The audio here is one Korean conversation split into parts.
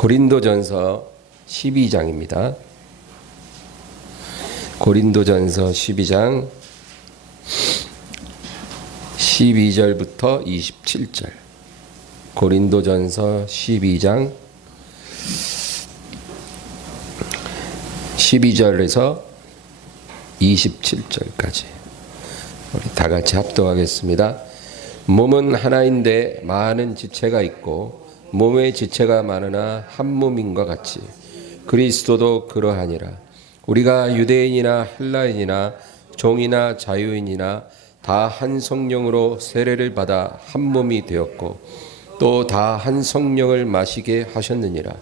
고린도전서 12장입니다. 고린도전서 12장 12절부터 27절. 고린도전서 12장 12절에서 27절까지 우리 다 같이 합독하겠습니다. 몸은 하나인데 많은 지체가 있고 몸의 지체가 많으나 한 몸인과 같이 그리스도도 그러하니라. 우리가 유대인이나 헬라인이나 종이나 자유인이나 다 한 성령으로 세례를 받아 한 몸이 되었고 또 다 한 성령을 마시게 하셨느니라.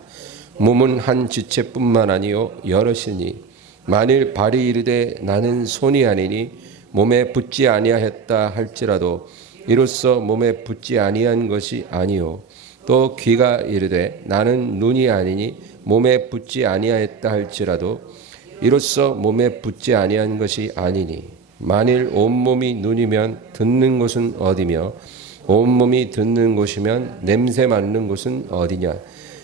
몸은 한 지체뿐만 아니요 여럿이니 만일 발이 이르되 나는 손이 아니니 몸에 붙지 아니하였다 할지라도 이로써 몸에 붙지 아니한 것이 아니요 또 귀가 이르되 나는 눈이 아니니 몸에 붙지 아니하였다 할지라도 이로써 몸에 붙지 아니한 것이 아니니 만일 온몸이 눈이면 듣는 곳은 어디며 온몸이 듣는 곳이면 냄새 맡는 곳은 어디냐.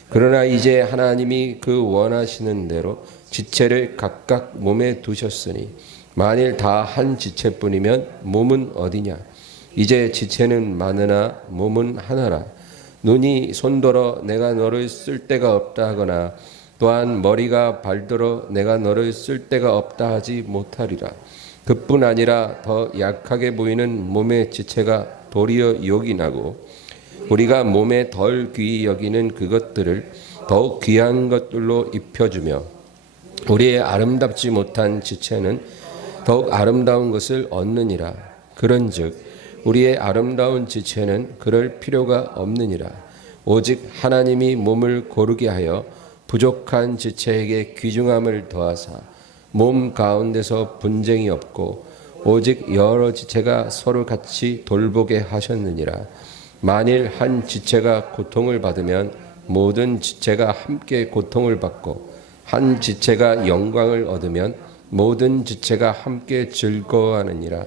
그러나 이제 하나님이 그 원하시는 대로 지체를 각각 몸에 두셨으니 만일 다 한 지체뿐이면 몸은 어디냐. 이제 지체는 많으나 몸은 하나라. 눈이 손더러 내가 너를 쓸 데가 없다 하거나 또한 머리가 발더러 내가 너를 쓸 데가 없다 하지 못하리라. 그뿐 아니라 더 약하게 보이는 몸의 지체가 도리어 요긴하고 우리가 몸에 덜 귀히 여기는 그것들을 더욱 귀한 것들로 입혀주며 우리의 아름답지 못한 지체는 더욱 아름다운 것을 얻느니라. 그런즉 우리의 아름다운 지체는 그럴 필요가 없느니라. 오직 하나님이 몸을 고르게 하여 부족한 지체에게 귀중함을 더하사 몸 가운데서 분쟁이 없고 오직 여러 지체가 서로 같이 돌보게 하셨느니라. 만일 한 지체가 고통을 받으면 모든 지체가 함께 고통을 받고 한 지체가 영광을 얻으면 모든 지체가 함께 즐거워하느니라.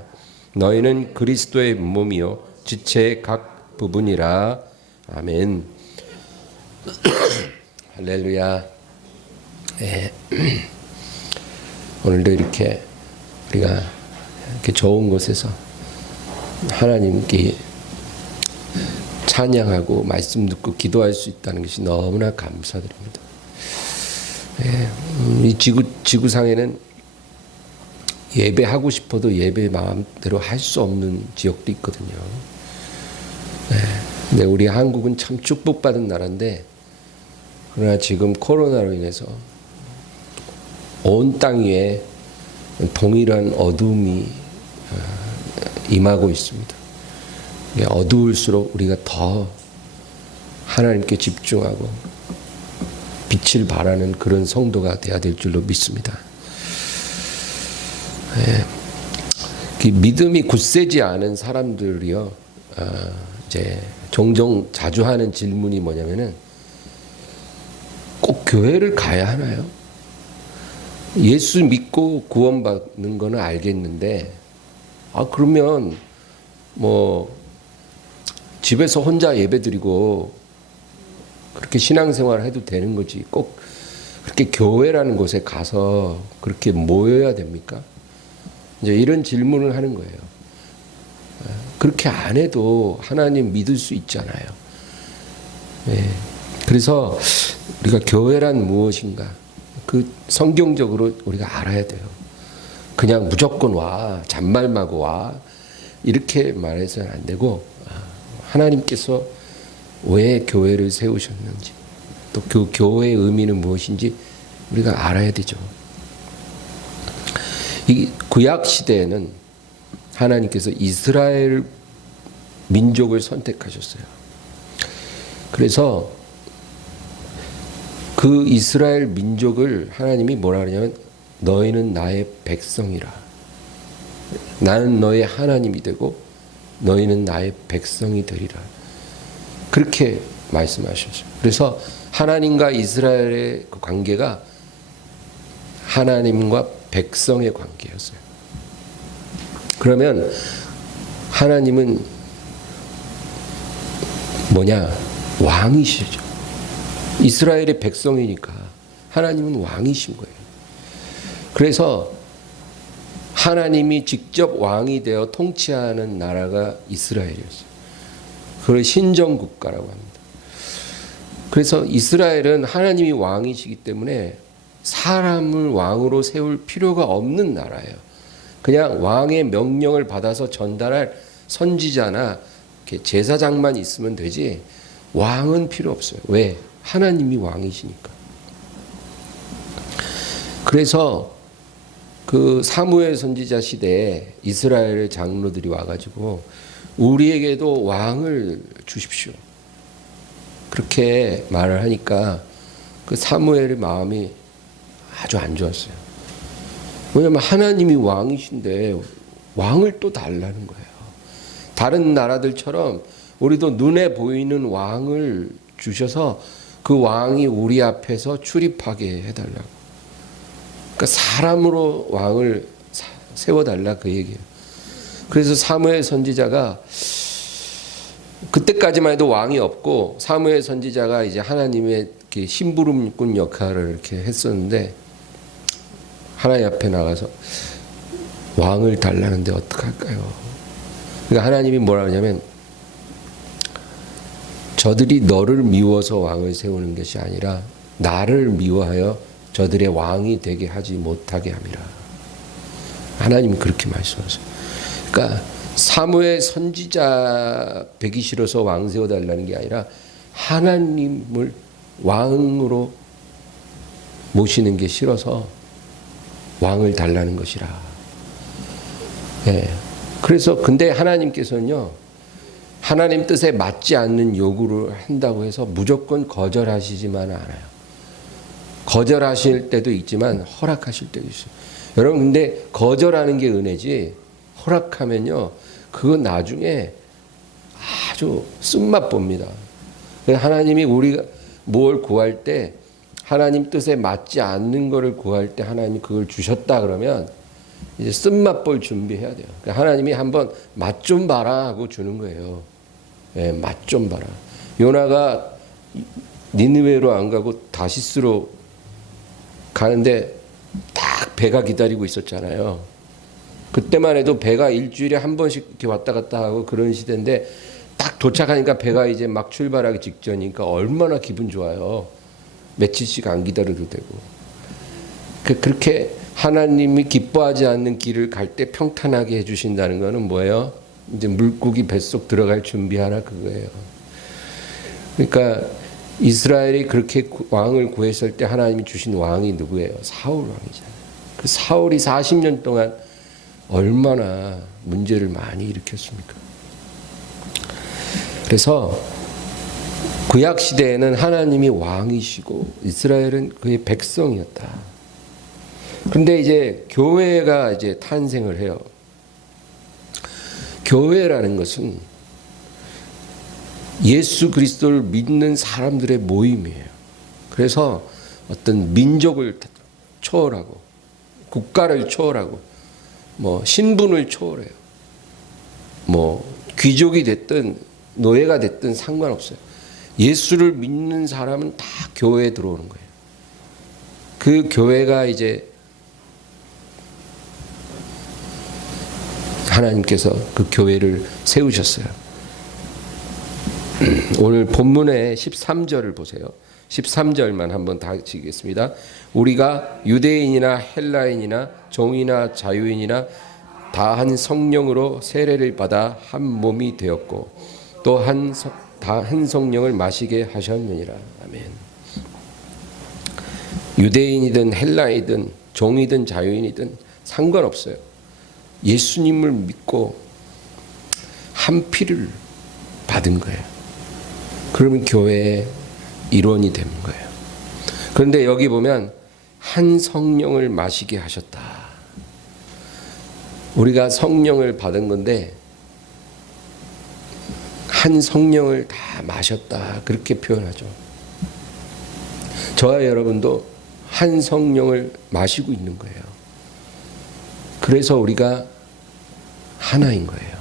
너희는 그리스도의 몸이요 지체의 각 부분이라. 아멘. 할렐루야. 네. 오늘도 이렇게 우리가 이렇게 좋은 곳에서 하나님께 찬양하고 말씀 듣고 기도할 수 있다는 것이 너무나 감사드립니다. 네. 이 지구상에는 예배하고 싶어도 예배 마음대로 할 수 없는 지역도 있거든요. 네. 근데 우리 한국은 참 축복받은 나라인데 그러나 지금 코로나로 인해서 온 땅 위에 동일한 어둠이 임하고 있습니다. 어두울수록 우리가 더 하나님께 집중하고 빛을 발하는 그런 성도가 되어야 될 줄로 믿습니다. 네. 믿음이 굳세지 않은 사람들이요, 이제 종종 자주 하는 질문이 뭐냐면은 꼭 교회를 가야 하나요? 예수 믿고 구원받는 거는 알겠는데, 그러면 뭐 집에서 혼자 예배드리고 그렇게 신앙생활을 해도 되는 거지. 꼭 그렇게 교회라는 곳에 가서 그렇게 모여야 됩니까? 이제 이런 질문을 하는 거예요. 그렇게 안 해도 하나님 믿을 수 있잖아요. 네. 그래서 우리가 교회란 무엇인가? 그 성경적으로 우리가 알아야 돼요. 그냥 무조건 와, 잔말마고 와, 이렇게 말해서는 안 되고 하나님께서 왜 교회를 세우셨는지 또 그 교회의 의미는 무엇인지 우리가 알아야 되죠. 이 구약 시대에는 하나님께서 이스라엘 민족을 선택하셨어요. 그래서 그 이스라엘 민족을 하나님이 뭐라 그러냐면 너희는 나의 백성이라. 나는 너의 하나님이 되고 너희는 나의 백성이 되리라. 그렇게 말씀하셨어요. 그래서 하나님과 이스라엘의 그 관계가 하나님과 백성의 관계였어요. 그러면 하나님은 뭐냐? 왕이시죠. 이스라엘의 백성이니까 하나님은 왕이신 거예요. 그래서 하나님이 직접 왕이 되어 통치하는 나라가 이스라엘이었어요. 그걸 신정국가라고 합니다. 그래서 이스라엘은 하나님이 왕이시기 때문에 사람을 왕으로 세울 필요가 없는 나라예요. 그냥 왕의 명령을 받아서 전달할 선지자나 제사장만 있으면 되지 왕은 필요 없어요. 왜? 하나님이 왕이시니까. 그래서 그 사무엘 선지자 시대에 이스라엘 장로들이 와가지고 우리에게도 왕을 주십시오. 그렇게 말을 하니까 그 사무엘의 마음이 아주 안 좋았어요. 왜냐하면 하나님이 왕이신데 왕을 또 달라는 거예요. 다른 나라들처럼 우리도 눈에 보이는 왕을 주셔서 그 왕이 우리 앞에서 출입하게 해달라고. 그러니까 사람으로 왕을 세워달라 그 얘기예요. 그래서 사무엘 선지자가 그때까지만 해도 왕이 없고 사무엘 선지자가 이제 하나님의 심부름꾼 역할을 이렇게 했었는데 하나님 앞에 나가서 왕을 달라는데 어떡할까요? 그러니까 하나님이 뭐라 하냐면 저들이 너를 미워서 왕을 세우는 것이 아니라 나를 미워하여 저들의 왕이 되게 하지 못하게 함이라. 하나님이 그렇게 말씀하세요. 그러니까 사무엘 선지자 되기 싫어서 왕 세워달라는 게 아니라 하나님을 왕으로 모시는 게 싫어서 왕을 달라는 것이라. 예. 그래서 근데 하나님께서는요, 하나님 뜻에 맞지 않는 요구를 한다고 해서 무조건 거절하시지만 않아요. 거절하실 때도 있지만 허락하실 때도 있어요. 여러분 근데 거절하는 게 은혜지 허락하면요 그건 나중에 아주 쓴맛 봅니다. 하나님이 우리가 뭘 구할 때 하나님 뜻에 맞지 않는 것을 구할 때 하나님이 그걸 주셨다 그러면 이제 쓴맛 볼 준비해야 돼요. 하나님이 한번 맛 좀 봐라 하고 주는 거예요. 예, 맛 좀 봐라. 요나가 니느웨로 안 가고 다시스로 가는데 딱 배가 기다리고 있었잖아요. 그때만 해도 배가 일주일에 한 번씩 이렇게 왔다 갔다 하고 그런 시대인데 딱 도착하니까 배가 이제 막 출발하기 직전이니까 얼마나 기분 좋아요. 며칠씩 안 기다려도 되고. 그렇게 하나님이 기뻐하지 않는 길을 갈 때 평탄하게 해주신다는 거는 뭐예요? 이제 물고기 뱃속 들어갈 준비하라 그거예요. 그러니까 이스라엘이 그렇게 왕을 구했을 때 하나님이 주신 왕이 누구예요? 사울 왕이잖아요. 그 사울이 40년 동안 얼마나 문제를 많이 일으켰습니까? 그래서 구약 시대에는 하나님이 왕이시고 이스라엘은 그의 백성이었다. 그런데 이제 교회가 이제 탄생을 해요. 교회라는 것은 예수 그리스도를 믿는 사람들의 모임이에요. 그래서 어떤 민족을 초월하고 국가를 초월하고 뭐 신분을 초월해요. 뭐 귀족이 됐든 노예가 됐든 상관없어요. 예수를 믿는 사람은 다 교회에 들어오는 거예요. 그 교회가 이제 하나님께서 그 교회를 세우셨어요. 오늘 본문의 13절을 보세요. 13절만 한번 다 읽겠습니다. 우리가 유대인이나 헬라인이나 종이나 자유인이나 다 한 성령으로 세례를 받아 한 몸이 되었고 또 다 한 성령을 마시게 하셨느니라. 아멘. 유대인이든 헬라이든 종이든 자유인이든 상관없어요. 예수님을 믿고 한 피를 받은 거예요. 그러면 교회의 일원이 되는 거예요. 그런데 여기 보면 한 성령을 마시게 하셨다. 우리가 성령을 받은 건데 한 성령을 다 마셨다 그렇게 표현하죠. 저와 여러분도 한 성령을 마시고 있는 거예요. 그래서 우리가 하나인 거예요.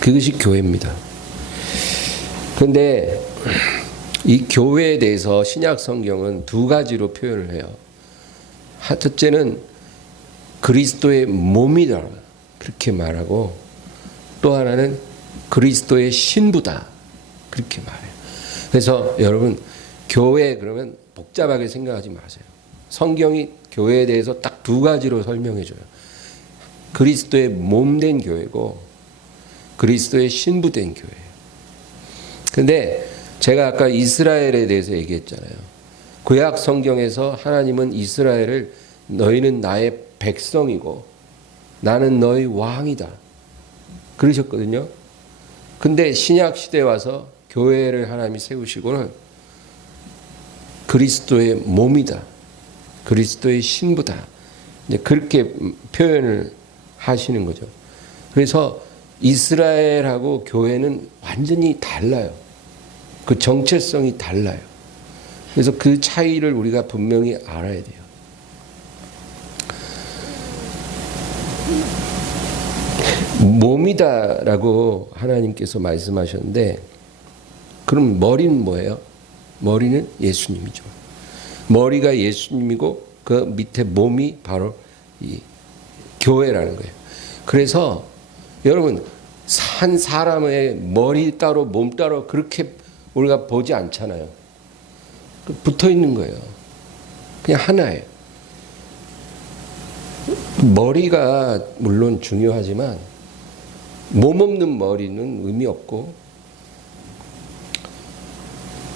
그것이 교회입니다. 그런데 이 교회에 대해서 신약 성경은 두 가지로 표현을 해요. 첫째는 그리스도의 몸이다 그렇게 말하고, 또 하나는 그리스도의 신부다 그렇게 말해요. 그래서 여러분, 교회 그러면 복잡하게 생각하지 마세요. 성경이 교회에 대해서 딱 두 가지로 설명해 줘요. 그리스도의 몸된 교회고 그리스도의 신부된 교회예요. 근데 제가 아까 이스라엘에 대해서 얘기했잖아요. 구약 성경에서 하나님은 이스라엘을 너희는 나의 백성이고 나는 너희 왕이다 그러셨거든요. 근데 신약 시대에 와서 교회를 하나님이 세우시고는 그리스도의 몸이다, 그리스도의 신부다, 이제 그렇게 표현을 하시는 거죠. 그래서 이스라엘하고 교회는 완전히 달라요. 그 정체성이 달라요. 그래서 그 차이를 우리가 분명히 알아야 돼요. 몸이다라고 하나님께서 말씀하셨는데, 그럼 머리는 뭐예요? 머리는 예수님이죠. 머리가 예수님이고 그 밑에 몸이 바로 이 교회라는 거예요. 그래서 여러분, 한 사람의 머리 따로 몸 따로 그렇게 우리가 보지 않잖아요. 붙어 있는 거예요. 그냥 하나예요. 머리가 물론 중요하지만 몸 없는 머리는 의미 없고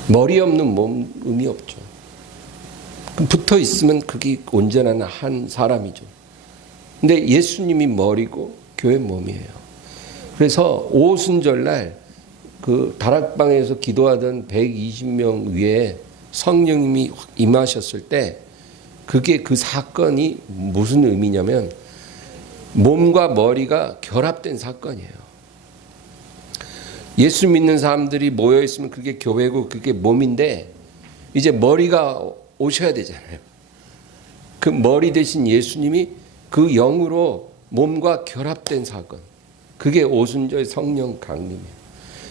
머리 없는 몸 의미 없죠. 붙어 있으면 그게 온전한 한 사람이죠. 근데 예수님이 머리고 교회 몸이에요. 그래서 오순절날 그 다락방에서 기도하던 120명 위에 성령님이 임하셨을 때, 그게 그 사건이 무슨 의미냐면 몸과 머리가 결합된 사건이에요. 예수 믿는 사람들이 모여 있으면 그게 교회고 그게 몸인데, 이제 머리가 오셔야 되잖아요. 그 머리 대신 예수님이 그 영으로 몸과 결합된 사건, 그게 오순절 성령 강림이에요.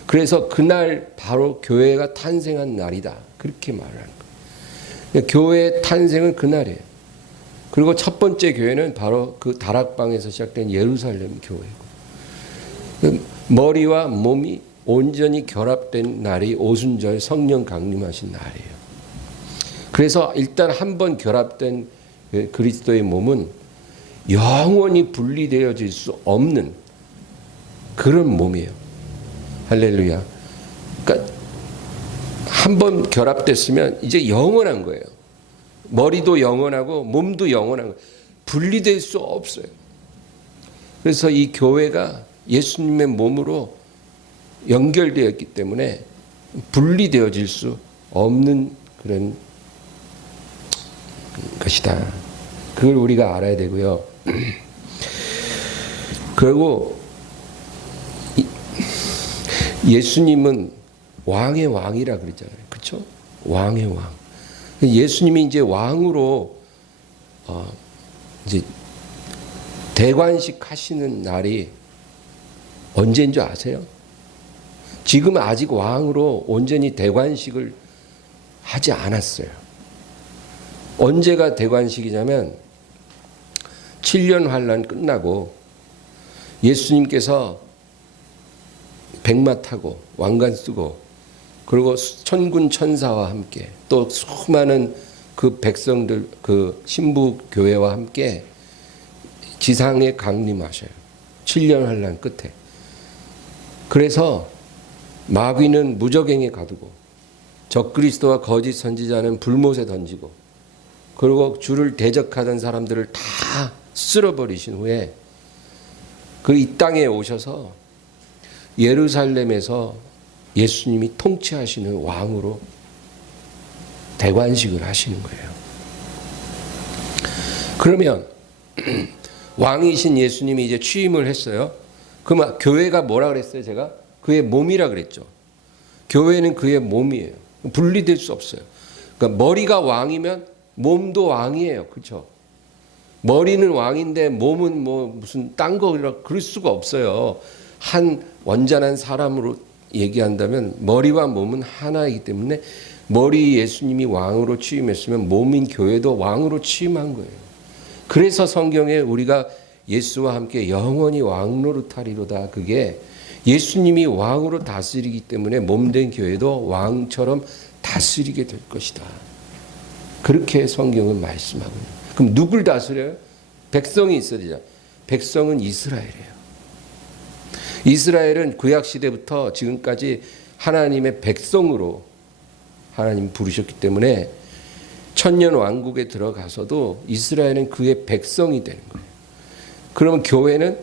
그래서 그날 바로 교회가 탄생한 날이다 그렇게 말하는 거예요. 교회의 탄생은 그날이에요. 그리고 첫 번째 교회는 바로 그 다락방에서 시작된 예루살렘 교회고, 머리와 몸이 온전히 결합된 날이 오순절 성령 강림하신 날이에요. 그래서 일단 한번 결합된 그리스도의 몸은 영원히 분리되어질 수 없는 그런 몸이에요. 할렐루야. 그러니까 한번 결합됐으면 이제 영원한 거예요. 머리도 영원하고 몸도 영원한 거예요. 분리될 수 없어요. 그래서 이 교회가 예수님의 몸으로 연결되었기 때문에 분리되어질 수 없는 그런 것이다. 그걸 우리가 알아야 되고요. 그리고 예수님은 왕의 왕이라 그랬잖아요. 그렇죠? 왕의 왕. 예수님이 이제 왕으로 이제 대관식 하시는 날이 언제인 줄 아세요? 지금 아직 왕으로 온전히 대관식을 하지 않았어요. 언제가 대관식이냐면 7년 환란 끝나고 예수님께서 백마 타고 왕관 쓰고, 그리고 천군 천사와 함께 또 수많은 그 백성들, 그 신부 교회와 함께 지상에 강림하셔요. 7년 환란 끝에. 그래서 마귀는 무적행에 가두고 적그리스도와 거짓 선지자는 불못에 던지고, 그리고 주를 대적하던 사람들을 다 쓸어버리신 후에 그 이 땅에 오셔서 예루살렘에서 예수님이 통치하시는 왕으로 대관식을 하시는 거예요. 그러면 왕이신 예수님이 이제 취임을 했어요. 그러면 교회가 뭐라 그랬어요? 제가 그의 몸이라 그랬죠. 교회는 그의 몸이에요. 분리될 수 없어요. 그러니까 머리가 왕이면 몸도 왕이에요. 그렇죠? 머리는 왕인데 몸은 뭐 무슨 딴 거라 그럴 수가 없어요. 한 완전한 사람으로 얘기한다면 머리와 몸은 하나이기 때문에 머리 예수님이 왕으로 취임했으면 몸인 교회도 왕으로 취임한 거예요. 그래서 성경에 우리가 예수와 함께 영원히 왕노릇하리로다. 그게 예수님이 왕으로 다스리기 때문에 몸된 교회도 왕처럼 다스리게 될 것이다. 그렇게 성경은 말씀하고 있는. 그럼 누굴 다스려요? 백성이 있어야 되죠. 백성은 이스라엘이에요. 이스라엘은 구약 시대부터 지금까지 하나님의 백성으로 하나님 부르셨기 때문에 천년 왕국에 들어가서도 이스라엘은 그의 백성이 되는 거예요. 그러면 교회는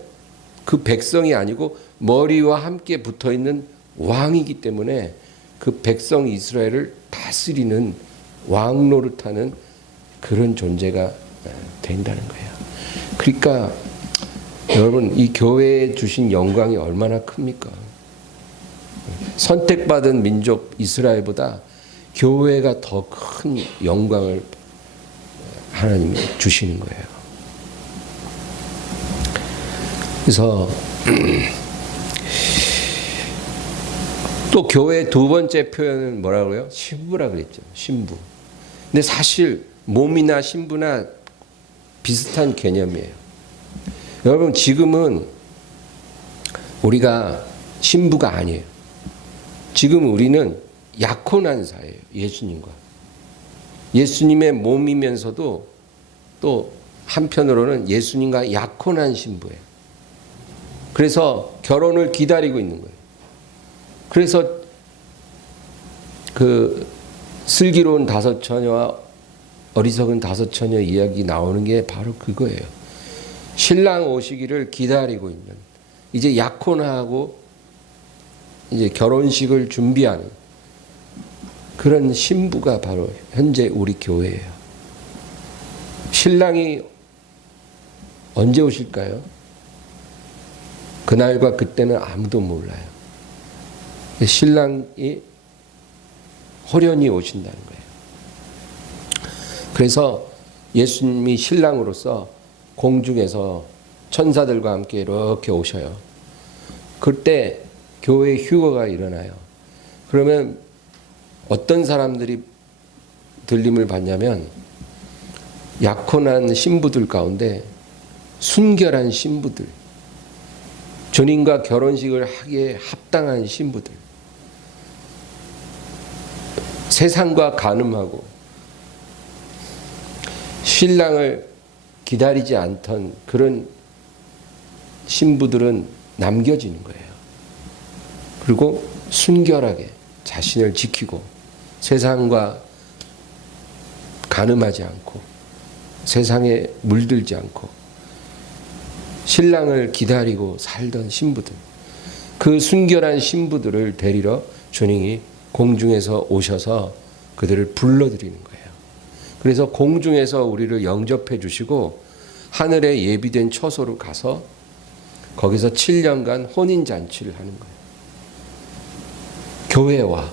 그 백성이 아니고 머리와 함께 붙어 있는 왕이기 때문에 그 백성 이스라엘을 다스리는 왕 노릇하는 그런 존재가 된다는 거예요. 그러니까 여러분, 이 교회에 주신 영광이 얼마나 큽니까? 선택받은 민족 이스라엘보다 교회가 더 큰 영광을 하나님이 주시는 거예요. 그래서 또 교회의 두 번째 표현은 뭐라고요? 신부라 그랬죠. 신부. 근데 사실 몸이나 신부나 비슷한 개념이에요. 여러분, 지금은 우리가 신부가 아니에요. 지금 우리는 약혼한 사이예요. 예수님과. 예수님의 몸이면서도 또 한편으로는 예수님과 약혼한 신부예요. 그래서 결혼을 기다리고 있는 거예요. 그래서 그 슬기로운 다섯 처녀와 어리석은 다섯 처녀 이야기 나오는 게 바로 그거예요. 신랑 오시기를 기다리고 있는, 이제 약혼하고 이제 결혼식을 준비하는 그런 신부가 바로 현재 우리 교회예요. 신랑이 언제 오실까요? 그날과 그때는 아무도 몰라요. 신랑이 호련히 오신다는 거예요. 그래서 예수님이 신랑으로서 공중에서 천사들과 함께 이렇게 오셔요. 그때 교회 휴거가 일어나요. 그러면 어떤 사람들이 들림을 받냐면 약혼한 신부들 가운데 순결한 신부들, 주님과 결혼식을 하기에 합당한 신부들, 세상과 간음하고 신랑을 기다리지 않던 그런 신부들은 남겨지는 거예요. 그리고 순결하게 자신을 지키고 세상과 간음하지 않고 세상에 물들지 않고 신랑을 기다리고 살던 신부들, 그 순결한 신부들을 데리러 주님이 공중에서 오셔서 그들을 불러들이는 거예요. 그래서 공중에서 우리를 영접해 주시고 하늘에 예비된 처소로 가서 거기서 7년간 혼인잔치를 하는 거예요. 교회와,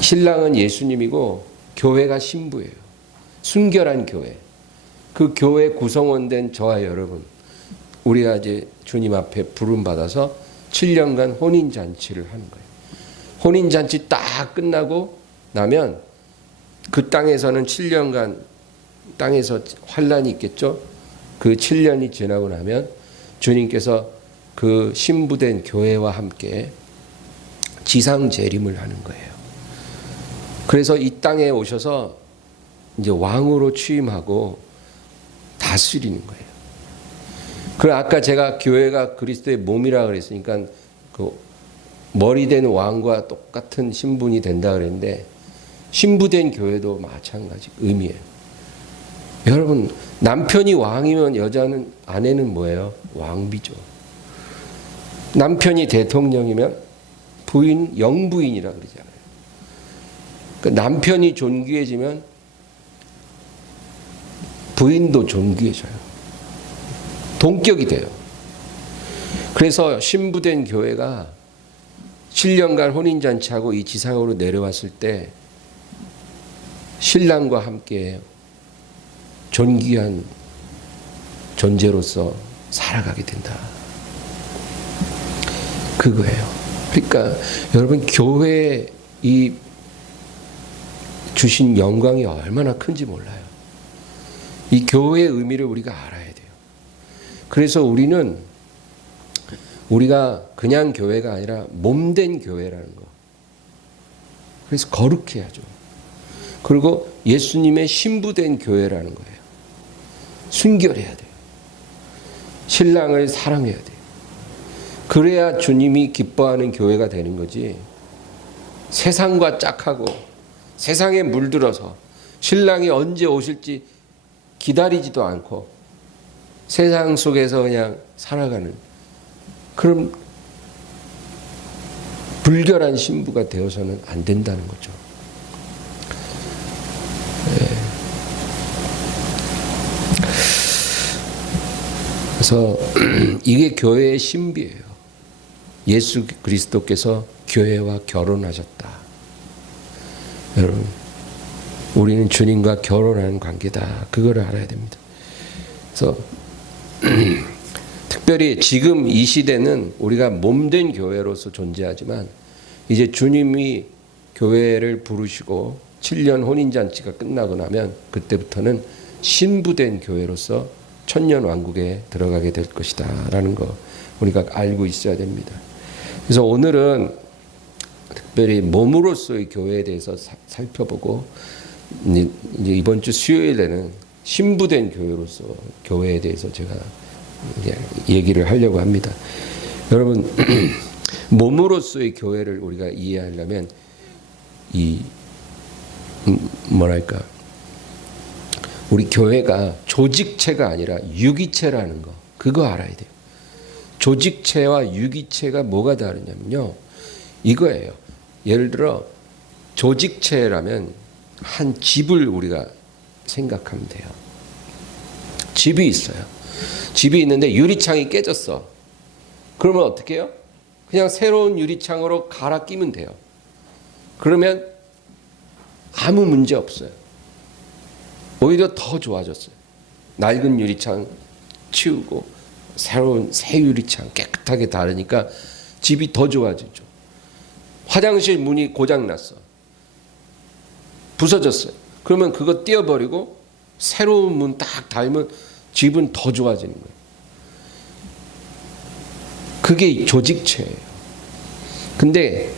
신랑은 예수님이고 교회가 신부예요. 순결한 교회. 그 교회 구성원된 저와 여러분, 우리가 이제 주님 앞에 부름받아서 7년간 혼인잔치를 하는 거예요. 혼인잔치 딱 끝나고 나면 그 땅에서는 7년간 땅에서 환란이 있겠죠. 그 7년이 지나고 나면 주님께서 그 신부된 교회와 함께 지상 재림을 하는 거예요. 그래서 이 땅에 오셔서 이제 왕으로 취임하고 다스리는 거예요. 그리고 아까 제가 교회가 그리스도의 몸이라 그랬으니까 그 머리 된 왕과 똑같은 신분이 된다 그랬는데 신부된 교회도 마찬가지 의미예요. 여러분, 남편이 왕이면 여자는, 아내는 뭐예요? 왕비죠. 남편이 대통령이면 부인, 영부인이라 그러잖아요. 그러니까 남편이 존귀해지면 부인도 존귀해져요. 동격이 돼요. 그래서 신부된 교회가 7년간 혼인잔치하고 이 지상으로 내려왔을 때 신랑과 함께 존귀한 존재로서 살아가게 된다. 그거예요. 그러니까 여러분, 교회에 이 주신 영광이 얼마나 큰지 몰라요. 이 교회의 의미를 우리가 알아야 돼요. 그래서 우리가 그냥 교회가 아니라 몸된 교회라는 거. 그래서 거룩해야죠. 그리고 예수님의 신부된 교회라는 거예요. 순결해야 돼요. 신랑을 사랑해야 돼요. 그래야 주님이 기뻐하는 교회가 되는 거지. 세상과 짝하고 세상에 물들어서 신랑이 언제 오실지 기다리지도 않고 세상 속에서 그냥 살아가는 그런 불결한 신부가 되어서는 안 된다는 거죠. 그래서 이게 교회의 신비예요. 예수 그리스도께서 교회와 결혼하셨다. 여러분, 우리는 주님과 결혼하는 관계다. 그거를 알아야 됩니다. 그래서 특별히 지금 이 시대는 우리가 몸된 교회로서 존재하지만 이제 주님이 교회를 부르시고 7년 혼인잔치가 끝나고 나면 그때부터는 신부된 교회로서 천년왕국에 들어가게 될 것이다 라는 거 우리가 알고 있어야 됩니다. 그래서 오늘은 특별히 몸으로서의 교회에 대해서 살펴보고 이제 이번 주 수요일에는 신부된 교회로서 교회에 대해서 제가 이제 얘기를 하려고 합니다. 여러분 몸으로서의 교회를 우리가 이해하려면 뭐랄까 우리 교회가 조직체가 아니라 유기체라는 거 그거 알아야 돼요. 조직체와 유기체가 뭐가 다르냐면요. 이거예요. 예를 들어 조직체라면 한 집을 우리가 생각하면 돼요. 집이 있어요. 집이 있는데 유리창이 깨졌어. 그러면 어떻게 해요? 그냥 새로운 유리창으로 갈아 끼면 돼요. 그러면 아무 문제 없어요. 오히려 더 좋아졌어요. 낡은 유리창 치우고 새로운 새 유리창 깨끗하게 다르니까 집이 더 좋아지죠. 화장실 문이 고장났어. 부서졌어요. 그러면 그거 떼어버리고 새로운 문 딱 달면 집은 더 좋아지는 거예요. 그게 조직체예요. 근데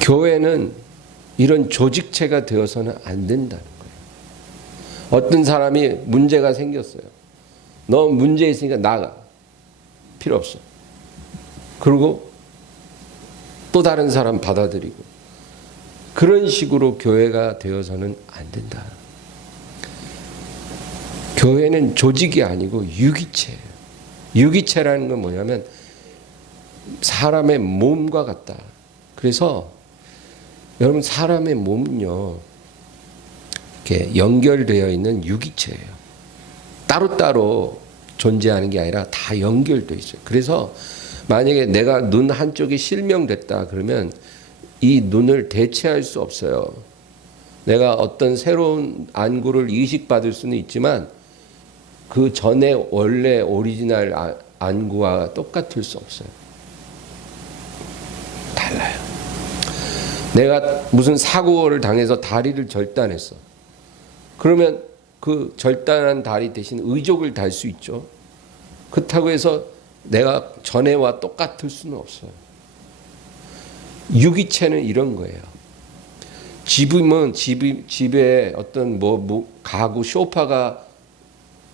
교회는 이런 조직체가 되어서는 안 된다는 거예요. 어떤 사람이 문제가 생겼어요. 너 문제 있으니까 나가. 필요 없어. 그리고 또 다른 사람 받아들이고 그런 식으로 교회가 되어서는 안 된다. 교회는 조직이 아니고 유기체예요. 유기체라는 건 뭐냐면 사람의 몸과 같다. 그래서 여러분 사람의 몸은요 이렇게 연결되어 있는 유기체예요. 따로따로 존재하는 게 아니라 다 연결되어 있어요. 그래서 만약에 내가 눈 한쪽이 실명됐다 그러면 이 눈을 대체할 수 없어요. 내가 어떤 새로운 안구를 이식받을 수는 있지만 그 전에 원래 오리지널 안구와 똑같을 수 없어요. 달라요. 내가 무슨 사고를 당해서 다리를 절단했어. 그러면 그 절단한 다리 대신 의족을 달 수 있죠. 그렇다고 해서 내가 전에와 똑같을 수는 없어요. 유기체는 이런 거예요. 집이면 집에 어떤 가구 소파가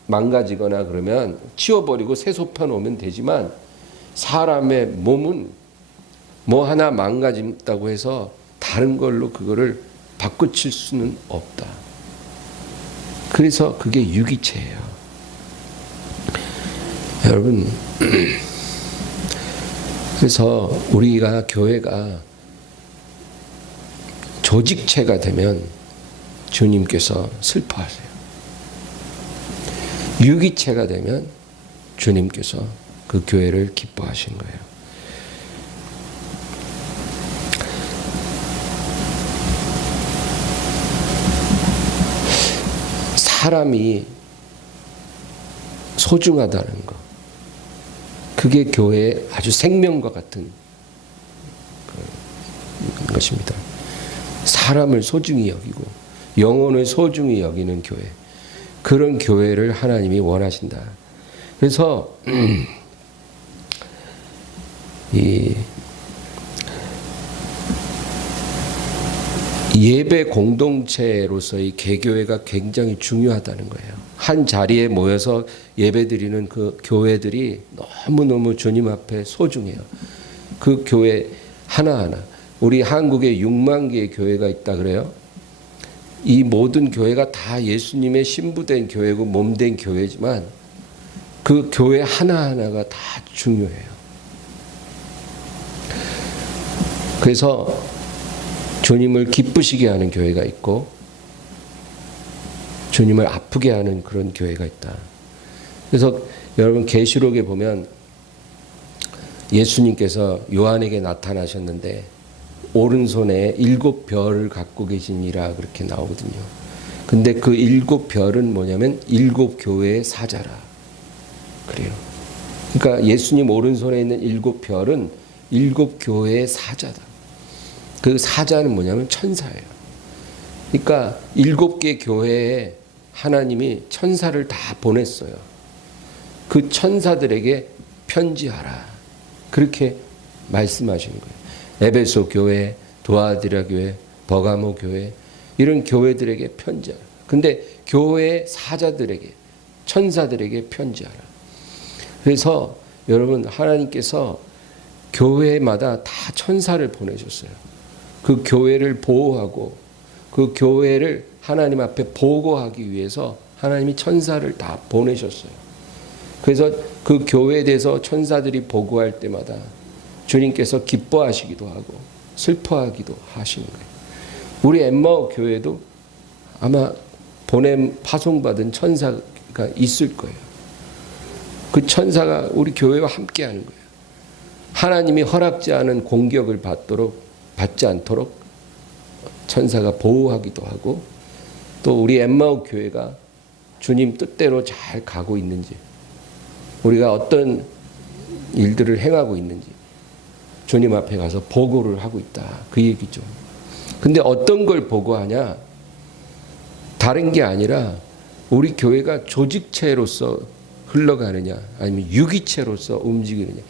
망가지거나 그러면 치워버리고 새 소파 놓으면 되지만 사람의 몸은 뭐 하나 망가진다고 해서 다른 걸로 그거를 바꿔칠 수는 없다. 그래서 그게 유기체예요. 여러분 그래서 우리가 교회가 조직체가 되면 주님께서 슬퍼하세요. 유기체가 되면 주님께서 그 교회를 기뻐하신 거예요. 사람이 소중하다는 거. 그게 교회의 아주 생명과 같은 것입니다. 사람을 소중히 여기고 영혼을 소중히 여기는 교회, 그런 교회를 하나님이 원하신다. 그래서 이 예배 공동체로서의 개교회가 굉장히 중요하다는 거예요. 한 자리에 모여서 예배드리는 그 교회들이 너무너무 주님 앞에 소중해요. 그 교회 하나하나, 우리 한국에 6만 개의 교회가 있다 그래요. 이 모든 교회가 다 예수님의 신부된 교회고 몸된 교회지만 그 교회 하나하나가 다 중요해요. 그래서 주님을 기쁘시게 하는 교회가 있고 주님을 아프게 하는 그런 교회가 있다. 그래서 여러분 계시록에 보면 예수님께서 요한에게 나타나셨는데 오른손에 7별을 갖고 계시니라 그렇게 나오거든요. 근데 그 7별은 뭐냐면 7교회의 사자라 그래요. 그러니까 예수님 오른손에 있는 7별은 7교회의 사자다. 그 사자는 뭐냐면 천사예요. 그러니까 7개 교회에 하나님이 천사를 다 보냈어요. 그 천사들에게 편지하라. 그렇게 말씀하시는 거예요. 에베소 교회, 도아디라 교회, 버가모 교회, 이런 교회들에게 편지하라. 근데 교회의 사자들에게, 천사들에게 편지하라. 그래서 여러분 하나님께서 교회마다 다 천사를 보내셨어요. 그 교회를 보호하고 그 교회를 하나님 앞에 보고하기 위해서 하나님이 천사를 다 보내셨어요. 그래서 그 교회에 대해서 천사들이 보고할 때마다 주님께서 기뻐하시기도 하고 슬퍼하기도 하시는 거예요. 우리 엠마오 교회도 아마 파송받은 천사가 있을 거예요. 그 천사가 우리 교회와 함께 하는 거예요. 하나님이 허락지 않은 공격을 받지 않도록 천사가 보호하기도 하고, 또 우리 엠마오 교회가 주님 뜻대로 잘 가고 있는지, 우리가 어떤 일들을 행하고 있는지 주님 앞에 가서 보고를 하고 있다, 그 얘기죠. 근데 어떤 걸 보고하냐? 다른 게 아니라 우리 교회가 조직체로서 흘러가느냐 아니면 유기체로서 움직이느냐,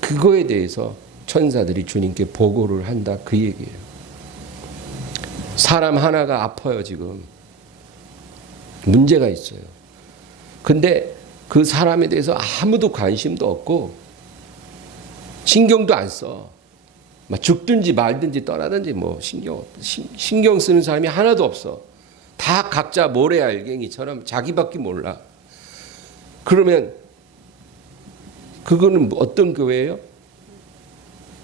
그거에 대해서 천사들이 주님께 보고를 한다, 그 얘기예요. 사람 하나가 아파요. 지금 문제가 있어요. 근데 그 사람에 대해서 아무도 관심도 없고 신경도 안 써. 막 죽든지 말든지 떠나든지 뭐 신경 쓰는 사람이 하나도 없어. 다 각자 모래알갱이처럼 자기밖에 몰라. 그러면 그거는 어떤 교회예요?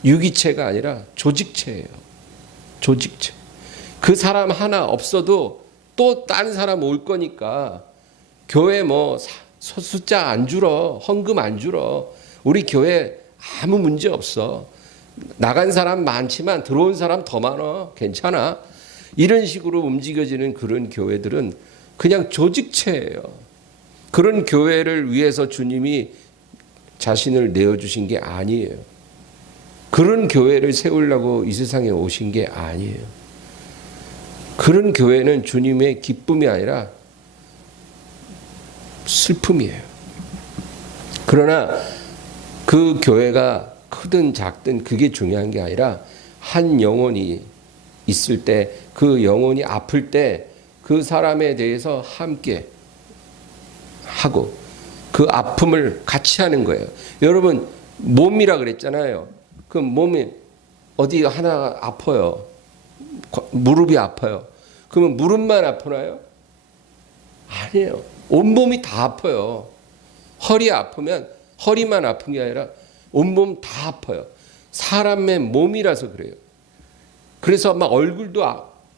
유기체가 아니라 조직체예요. 조직체. 그 사람 하나 없어도 또 다른 사람 올 거니까 교회 뭐 숫자 안 줄어, 헌금 안 줄어. 우리 교회 아무 문제 없어. 나간 사람 많지만 들어온 사람 더 많아. 괜찮아. 이런 식으로 움직여지는 그런 교회들은 그냥 조직체예요. 그런 교회를 위해서 주님이 자신을 내어주신 게 아니에요. 그런 교회를 세우려고 이 세상에 오신 게 아니에요. 그런 교회는 주님의 기쁨이 아니라 슬픔이에요. 그러나 그 교회가 크든 작든 그게 중요한 게 아니라 한 영혼이 있을 때, 그 영혼이 아플 때 그 사람에 대해서 함께 하고 그 아픔을 같이 하는 거예요. 여러분 몸이라 그랬잖아요. 그 몸이 어디 하나 아파요. 무릎이 아파요. 그러면 무릎만 아프나요? 아니에요. 온몸이 다 아파요. 허리 아프면 허리만 아픈 게 아니라 온몸 다 아파요. 사람의 몸이라서 그래요. 그래서 막 얼굴도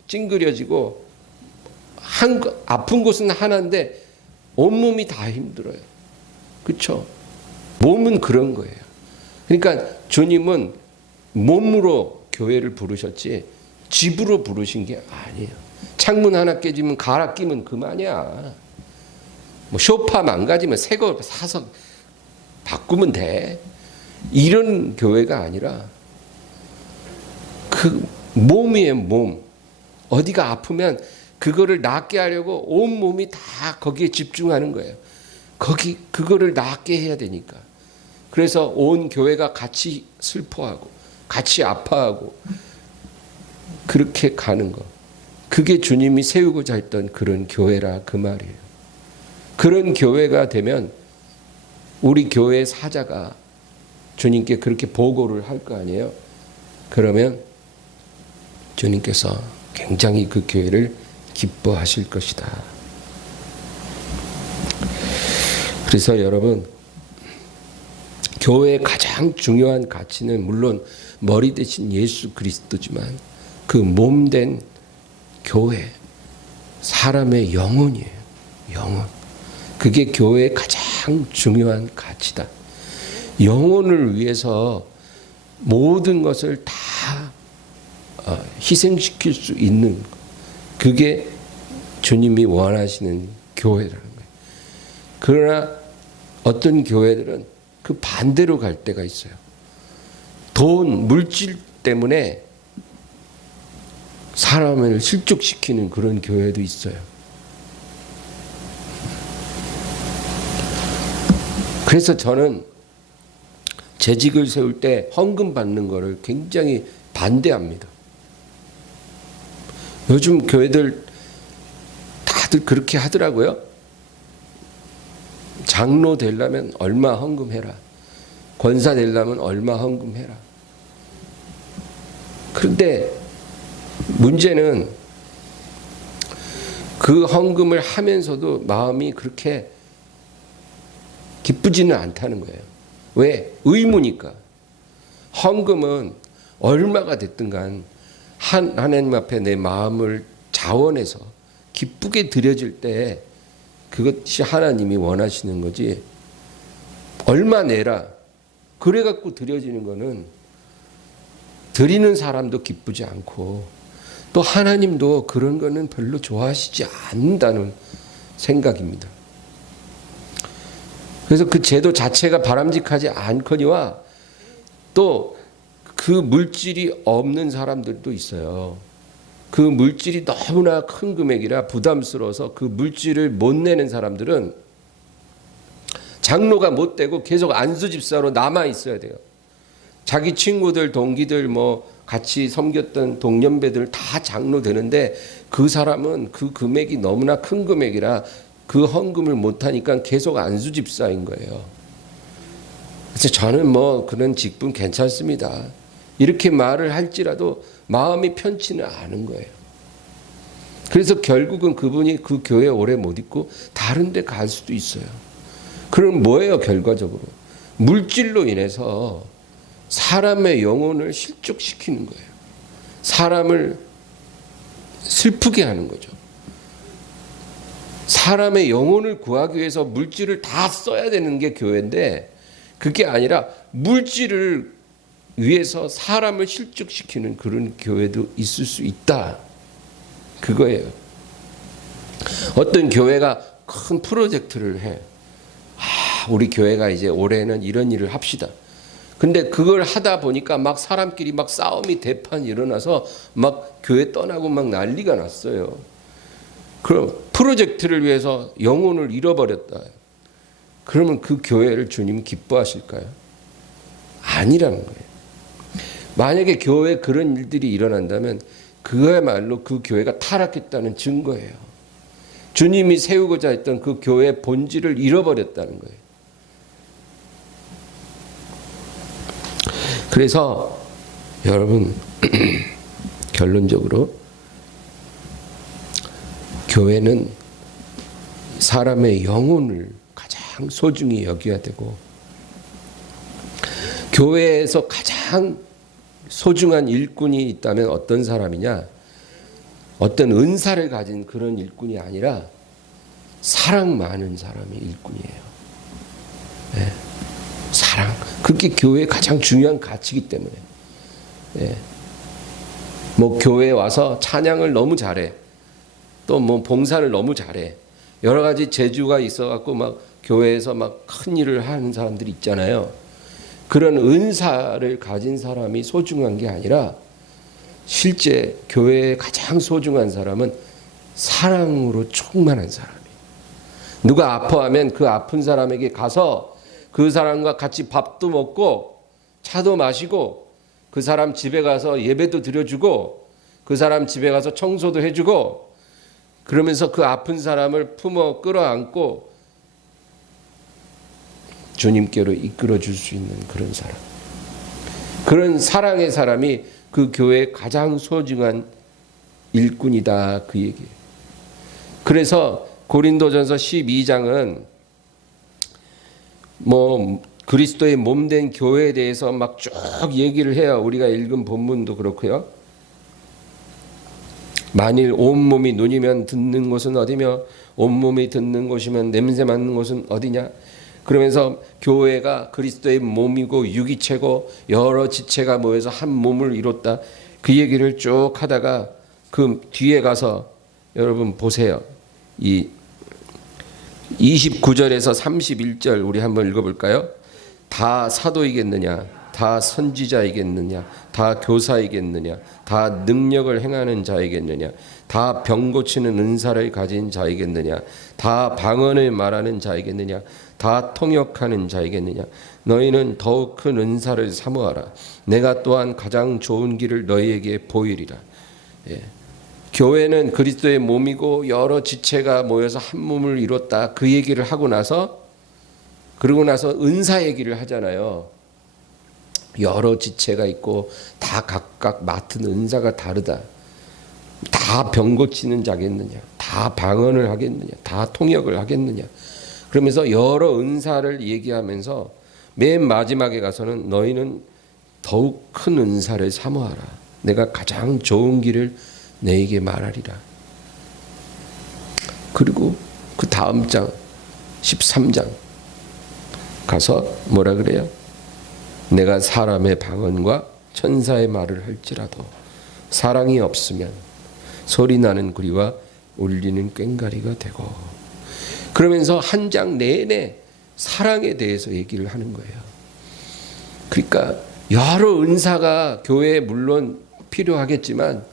찡그려지고 아픈 곳은 하나인데 온몸이 다 힘들어요. 그렇죠? 몸은 그런 거예요. 그러니까 주님은 몸으로 교회를 부르셨지 집으로 부르신 게 아니에요. 창문 하나 깨지면 갈아 끼면 그만이야. 뭐 소파 망가지면 새 거 사서 바꾸면 돼. 이런 교회가 아니라 그 몸이에요, 몸. 어디가 아프면 그거를 낫게 하려고 온 몸이 다 거기에 집중하는 거예요. 그거를 낫게 해야 되니까. 그래서 온 교회가 같이 슬퍼하고 같이 아파하고 그렇게 가는 거. 그게 주님이 세우고자 했던 그런 교회라 그 말이에요. 그런 교회가 되면 우리 교회 사자가 주님께 그렇게 보고를 할 거 아니에요. 그러면 주님께서 굉장히 그 교회를 기뻐하실 것이다. 그래서 여러분, 교회의 가장 중요한 가치는 물론 머리 대신 예수 그리스도지만 그 몸된 교회, 사람의 영혼이에요. 영혼. 그게 교회의 가장 중요한 가치다. 영혼을 위해서 모든 것을 다 희생시킬 수 있는 것. 그게 주님이 원하시는 교회라는 거예요. 그러나 어떤 교회들은 그 반대로 갈 때가 있어요. 돈, 물질 때문에 사람을 실족시키는 그런 교회도 있어요. 그래서 저는 재직을 세울 때 헌금 받는 거를 굉장히 반대합니다. 요즘 교회들 다들 그렇게 하더라고요. 장로 되려면 얼마 헌금해라. 권사 되려면 얼마 헌금해라. 그런데 문제는 그 헌금을 하면서도 마음이 그렇게 기쁘지는 않다는 거예요. 왜? 의무니까. 헌금은 얼마가 됐든 간 하나님 앞에 내 마음을 자원해서 기쁘게 드려질 때 그것이 하나님이 원하시는 거지. 얼마 내라. 그래 갖고 드려지는 거는 드리는 사람도 기쁘지 않고 또 하나님도 그런 거는 별로 좋아하시지 않는다는 생각입니다. 그래서 그 제도 자체가 바람직하지 않거니와 또 그 물질이 없는 사람들도 있어요. 그 물질이 너무나 큰 금액이라 부담스러워서 그 물질을 못 내는 사람들은 장로가 못 되고 계속 안수집사로 남아 있어야 돼요. 자기 친구들, 동기들, 같이 섬겼던 동년배들 다 장로 되는데 그 사람은 그 금액이 너무나 큰 금액이라 그 헌금을 못하니까 계속 안수집사인 거예요. 그래서 저는 그런 직분 괜찮습니다. 이렇게 말을 할지라도 마음이 편치는 않은 거예요. 그래서 결국은 그분이 그 교회 오래 못 있고 다른 데 갈 수도 있어요. 그럼 뭐예요, 결과적으로? 물질로 인해서 사람의 영혼을 실족시키는 거예요. 사람을 슬프게 하는 거죠. 사람의 영혼을 구하기 위해서 물질을 다 써야 되는 게 교회인데 그게 아니라 물질을 위해서 사람을 실족시키는 그런 교회도 있을 수 있다. 그거예요. 어떤 교회가 큰 프로젝트를 해. 우리 교회가 이제 올해는 이런 일을 합시다. 근데 그걸 하다 보니까 막 사람끼리 막 싸움이 대판이 일어나서 막 교회 떠나고 막 난리가 났어요. 그럼 프로젝트를 위해서 영혼을 잃어버렸다. 그러면 그 교회를 주님 기뻐하실까요? 아니라는 거예요. 만약에 교회에 그런 일들이 일어난다면 그야말로 그 교회가 타락했다는 증거예요. 주님이 세우고자 했던 그 교회의 본질을 잃어버렸다는 거예요. 그래서 여러분 결론적으로 교회는 사람의 영혼을 가장 소중히 여겨야 되고 교회에서 가장 소중한 일꾼이 있다면 어떤 사람이냐? 어떤 은사를 가진 그런 일꾼이 아니라 사랑 많은 사람이 일꾼이에요. 네. 사랑. 그게 교회의 가장 중요한 가치이기 때문에. 네. 교회에 와서 찬양을 너무 잘해. 또 봉사를 너무 잘해. 여러 가지 재주가 있어갖고 막 교회에서 막 큰 일을 하는 사람들이 있잖아요. 그런 은사를 가진 사람이 소중한 게 아니라 실제 교회의 가장 소중한 사람은 사랑으로 충만한 사람이에요. 누가 아파하면 그 아픈 사람에게 가서 그 사람과 같이 밥도 먹고 차도 마시고 그 사람 집에 가서 예배도 드려주고 그 사람 집에 가서 청소도 해주고 그러면서 그 아픈 사람을 품어 끌어안고 주님께로 이끌어줄 수 있는 그런 사람, 그런 사랑의 사람이 그 교회의 가장 소중한 일꾼이다, 그 얘기예요. 그래서 고린도전서 12장은 그리스도의 몸된 교회에 대해서 막 쭉 얘기를 해요. 우리가 읽은 본문도 그렇고요. 만일 온몸이 눈이면 듣는 곳은 어디며 온몸이 듣는 곳이면 냄새 맡는 곳은 어디냐. 그러면서 교회가 그리스도의 몸이고 유기체고 여러 지체가 모여서 한 몸을 이뤘다. 그 얘기를 쭉 하다가 그 뒤에 가서 여러분 보세요. 이 29절에서 31절 우리 한번 읽어볼까요? 다 사도이겠느냐? 다 선지자이겠느냐? 다 교사이겠느냐? 다 능력을 행하는 자이겠느냐? 다 병 고치는 은사를 가진 자이겠느냐? 다 방언을 말하는 자이겠느냐? 다 통역하는 자이겠느냐? 너희는 더욱 큰 은사를 사모하라. 내가 또한 가장 좋은 길을 너희에게 보이리라. 예. 교회는 그리스도의 몸이고 여러 지체가 모여서 한 몸을 이뤘다. 그 얘기를 하고 나서 그러고 나서 은사 얘기를 하잖아요. 여러 지체가 있고 다 각각 맡은 은사가 다르다. 다 병 고치는 자겠느냐? 다 방언을 하겠느냐? 다 통역을 하겠느냐? 그러면서 여러 은사를 얘기하면서 맨 마지막에 가서는 너희는 더욱 큰 은사를 사모하라. 내가 가장 좋은 길을 너에게 말하리라. 그리고 그 다음 장 13장 가서 뭐라 그래요? 내가 사람의 방언과 천사의 말을 할지라도 사랑이 없으면 소리나는 구리와 울리는 꽹과리가 되고, 그러면서 한 장 내내 사랑에 대해서 얘기를 하는 거예요. 그러니까 여러 은사가 교회에 물론 필요하겠지만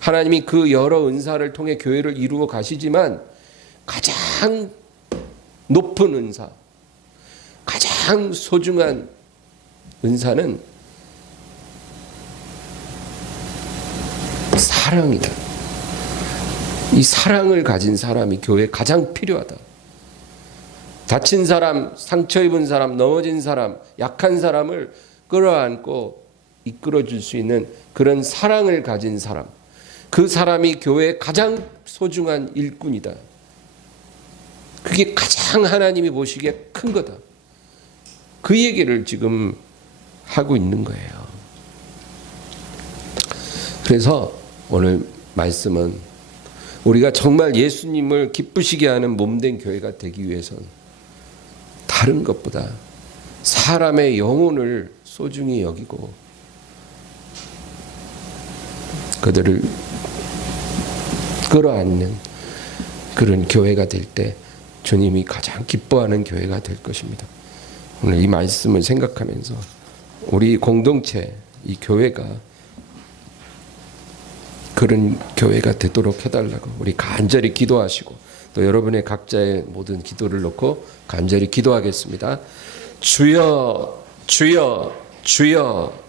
하나님이 그 여러 은사를 통해 교회를 이루어 가시지만 가장 높은 은사, 가장 소중한 은사는 사랑이다. 이 사랑을 가진 사람이 교회에 가장 필요하다. 다친 사람, 상처 입은 사람, 넘어진 사람, 약한 사람을 끌어안고 이끌어줄 수 있는 그런 사랑을 가진 사람, 그 사람이 교회의 가장 소중한 일꾼이다. 그게 가장 하나님이 보시기에 큰 거다. 그 얘기를 지금 하고 있는 거예요. 그래서 오늘 말씀은 우리가 정말 예수님을 기쁘시게 하는 몸된 교회가 되기 위해서는 다른 것보다 사람의 영혼을 소중히 여기고 그들을 끌어안는 그런 교회가 될 때 주님이 가장 기뻐하는 교회가 될 것입니다. 오늘 이 말씀을 생각하면서 우리 공동체, 이 교회가 그런 교회가 되도록 해달라고 우리 간절히 기도하시고 또 여러분의 각자의 모든 기도를 놓고 간절히 기도하겠습니다. 주여, 주여, 주여.